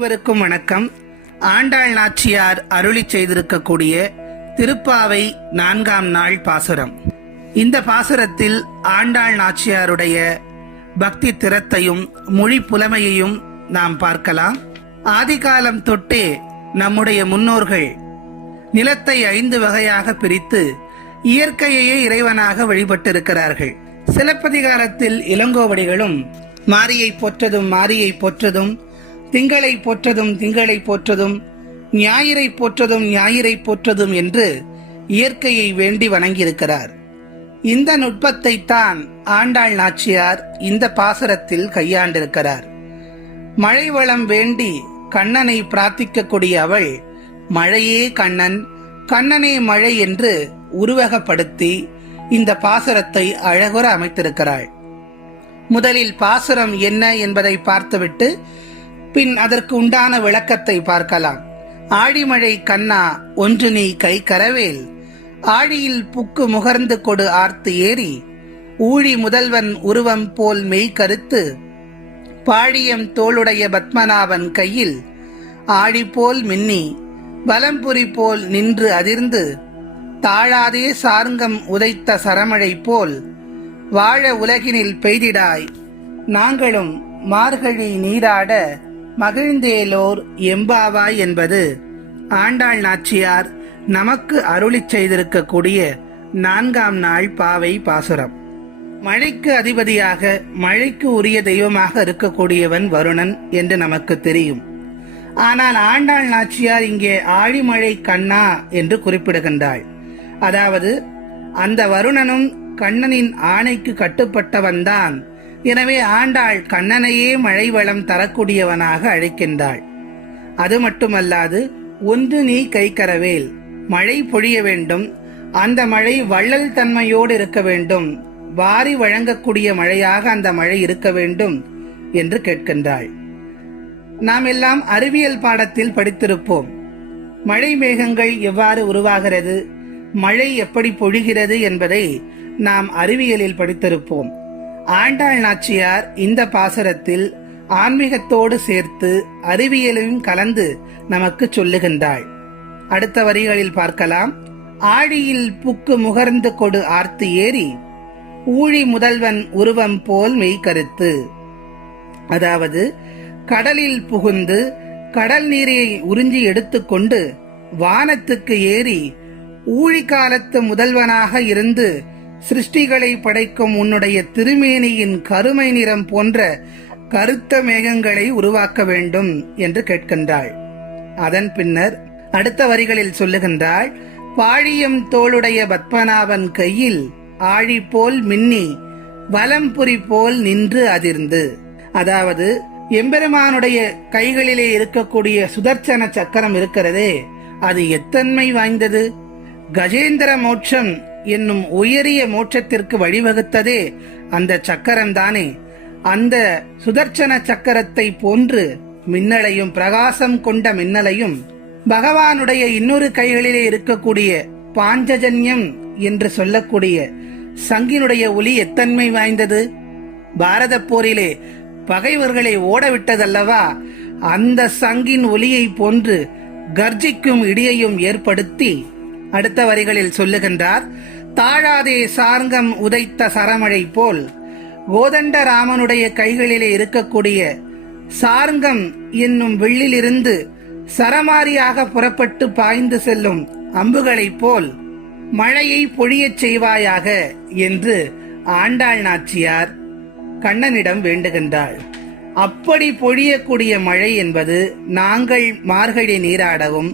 அனைவருக்கும் வணக்கம். ஆண்டாள் நாச்சியார் அருளி செய்திருக்கக்கூடிய திருப்பாவை 4ஆம் நாள் பாசுரம். இந்த பாசுரத்தில் ஆண்டாள் நாச்சியாருடைய பக்தி திறத்தையும் மொழி புலமையையும் நாம் பார்க்கலாம். ஆதிகாலம் தொட்டே நம்முடைய முன்னோர்கள் நிலத்தை 5 வகையாக பிரித்து இயற்கையையே இறைவனாக வழிபட்டிருக்கிறார்கள். சிலப்பதிகாரத்தில் இளங்கோவடிகளும் மாரியை போற்றதும் மாரியை போற்றதும், திங்களை போற்றதும் திங்களை போற்றதும், ஞாயிறை போற்றதும் ஞாயிறை போற்றதும் என்று இயற்கையை வேண்டி வணங்கியிருக்கிறார். இந்த நுட்பத்தை தான் ஆண்டாள் நாச்சியார் இந்த பாசுரத்தில் கையாண்டிருக்கிறார். மழை வளம் வேண்டி கண்ணனை பிரார்த்திக்கக்கூடிய அவள் மழையே கண்ணன், கண்ணனே மழை என்று உருவகப்படுத்தி இந்த பாசுரத்தை அழகுற அமைத்திருக்கிறாள். முதலில் பாசுரம் என்ன என்பதை பார்த்துவிட்டு பின் அதற்கு உண்டான விளக்கத்தை பார்க்கலாம். ஆழிமழை கண்ணா ஒன்று நீ கை கரவேல், ஆழியில் புக்கு முகர்ந்து கொடு ஆர்த்து ஏறி, ஊழி முதல்வன் உருவம் போல் மெய் கருத்து, பாழியம் தோளுடைய பத்மநாபன் கையில் ஆழி போல் மின்னி வலம்புரி போல் நின்று அதிர்ந்து, தாழாதே சார்ங்கம் உதைத்த சரமழை போல் வாழ உலகினில் பெய்திடாய், நாங்களும் மார்கழி நீராட மகிழ்ந்தேலோர் எம்பாவாய் என்பது ஆண்டாள் நாச்சியார் நமக்கு அருளி செய்திருக்கக்கூடிய 4ஆம் நாள் பாவை பாசுரம். மழைக்கு அதிபதியாக, மழைக்கு உரிய தெய்வமாக இருக்கக்கூடியவன் வருணன் என்று நமக்கு தெரியும். ஆனால் ஆண்டாள் நாச்சியார் இங்கே ஆழிமழை கண்ணா என்று குறிப்பிடுகின்றாள். அதாவது அந்த வருணனும் கண்ணனின் ஆணைக்கு கட்டுப்பட்டவன்தான். எனவே ஆண்டாள் கண்ணனையே மழை வளம் தரக்கூடியவனாக அழைக்கின்றாள். அது மட்டுமல்லாது, ஒன்று நீ கைக்கரவேல், மழை பொழிய வேண்டும், அந்த மழை வள்ளல் தன்மையோடு இருக்க வேண்டும், வாரி வழங்கக்கூடிய மழையாக அந்த மழை இருக்க வேண்டும் என்று கேட்கின்றாள். நாம் எல்லாம் அறிவியல் பாடத்தில் படித்திருப்போம். மழை மேகங்கள் எவ்வாறு உருவாகிறது, மழை எப்படி பொழிகிறது என்பதை நாம் அறிவியலில் படித்திருப்போம். ஆண்டாள் நாச்சியார் இந்த பாசுரத்தில் ஆன்மீகத்தோடு சேர்த்து அறிவியலையும் கலந்து நமக்கு சொல்லுகின்றாள். அடுத்த வரிகளில் பார்க்கலாம். ஆழியில் புக்கு முகர்ந்து கொடு ஆர்த்து ஏறி, ஊழி முதல்வன் உருவம் போல் மெய் கருத்து. அதாவது கடலில் புகுந்து கடல் நீரை உறிஞ்சி எடுத்துக்கொண்டு வானத்துக்கு ஏறி ஊழி காலத்து முதல்வனாக இருந்து சிருஷ்டிகளை படைக்கும் உன்னுடைய திருமேனியின் கருமை நிறம் போன்ற கருத்த மேகங்களை உருவாக்க வேண்டும் என்று கேட்கின்றாள். அதன் பின்னர் அடுத்த வரிகளில் சொல்லுகின்றாள். பாழியம் தோளுடைய பத்மநாபன் கையில் ஆழி போல் மின்னி வலம்புரி போல் நின்று அதிர்ந்து. அதாவது எம்பெருமானுடைய கைகளிலே இருக்கக்கூடிய சுதர்சன சக்கரம் இருக்கிறதே, அது எத்தன்மை வாய்ந்தது. கஜேந்திர மோட்சம் என்னும் உயரிய மோட்சத்திற்கு வழிவகுத்ததே அந்த சக்கரம்தானே. அந்த சுதர்சன சக்கரத்தை போன்று மின்னலையும், பிரகாசம் கொண்ட மின்னலையும், பகவானுடைய இன்னொரு கைகளிலே இருக்கக்கூடிய பாஞ்சஜன்யம் என்று சொல்லக்கூடிய சங்கினுடைய ஒலி எத்தன்மை வாய்ந்தது. பாரத போரிலே பகைவர்களை ஓடவிட்டதல்லவா, அந்த சங்கின் ஒலியை போன்று கர்ஜிக்கும் இடியையும் ஏற்படுத்தி அடுத்த வரிகளில் சொல்லுகின்றார். தாழாதே சார்ங்கம் உதைத்த சரமழை போல், கோதண்ட ராமனுடைய கைகளிலே இருக்கக்கூடிய சார்ங்கம் என்னும் வில்லிலிருந்து சரமாரியாக புறப்பட்டு பாய்ந்து செல்லும் அம்புகளைப் போல் மழையை பொழியச் செய்வாயாக என்று ஆண்டாள் நாச்சியார் கண்ணனிடம் வேண்டுகின்றாள். அப்படி பொழியக்கூடிய மழை என்பது நாங்கள் மார்கழி நீராடவும்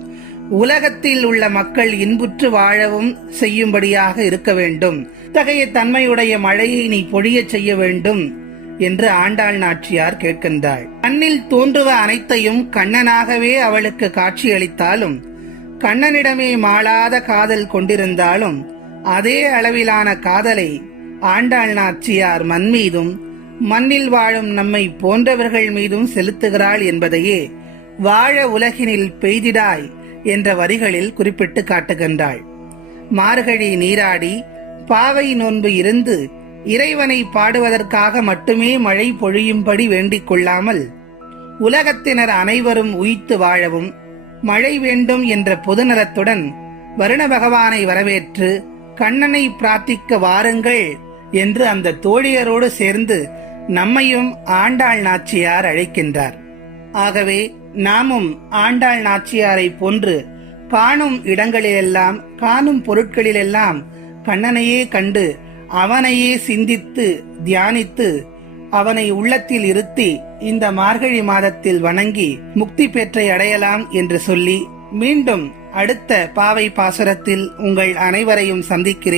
உலகத்தில் உள்ள மக்கள் இன்புற்று வாழவும் செய்யும்படியாக இருக்க வேண்டும். இத்தகைய தன்மையுடைய மழையை நீ பொழிய செய்ய வேண்டும் என்று ஆண்டாள் நாச்சியார் கேட்கின்றாள். கண்ணில் தோன்றுவ அனைத்தையும் கண்ணனாகவே அவளுக்கு காட்சியளித்தாலும், கண்ணனிடமே மாளாத காதல் கொண்டிருந்தாலும், அதே அளவிலான காதலை ஆண்டாள் நாச்சியார் மண் மீதும் மண்ணில் வாழும் நம்மை போன்றவர்கள் மீதும் செலுத்துகிறாள் என்பதையே வாழ உலகினில் பெய்திடாய் என்ற வரிகளில் குறிப்பிட்டு காட்டுகின்றாள். மார்கழி நீராடி பாவை நோன்பு இருந்து இறைவனை பாடுவதற்காக மட்டுமே மழை பொழியும்படி வேண்டிக் கொள்ளாமல் உலகத்தினர் அனைவரும் உய்த்து வாழவும் மழை வேண்டும் என்ற பொதுநலத்துடன் வருண பகவானை வரவேற்று கண்ணனை பிரார்த்திக்க வாருங்கள் என்று அந்த தோழியரோடு சேர்ந்து நம்மையும் ஆண்டாள் நாச்சியார் அழைக்கின்றார். ஆகவே நாமும் ஆண்டாள் நாச்சியாரை போன்று காணும் இடங்களிலெல்லாம், காணும் பொருட்களிலெல்லாம் கண்ணனையே கண்டு அவனையே சிந்தித்து தியானித்து அவனை உள்ளத்தில் இருத்தி இந்த மார்கழி மாதத்தில் வணங்கி முக்தி பெற்றை அடையலாம் என்று சொல்லி மீண்டும் அடுத்த பாவை பாசுரத்தில் உங்கள் அனைவரையும் சந்திக்கிறேன்.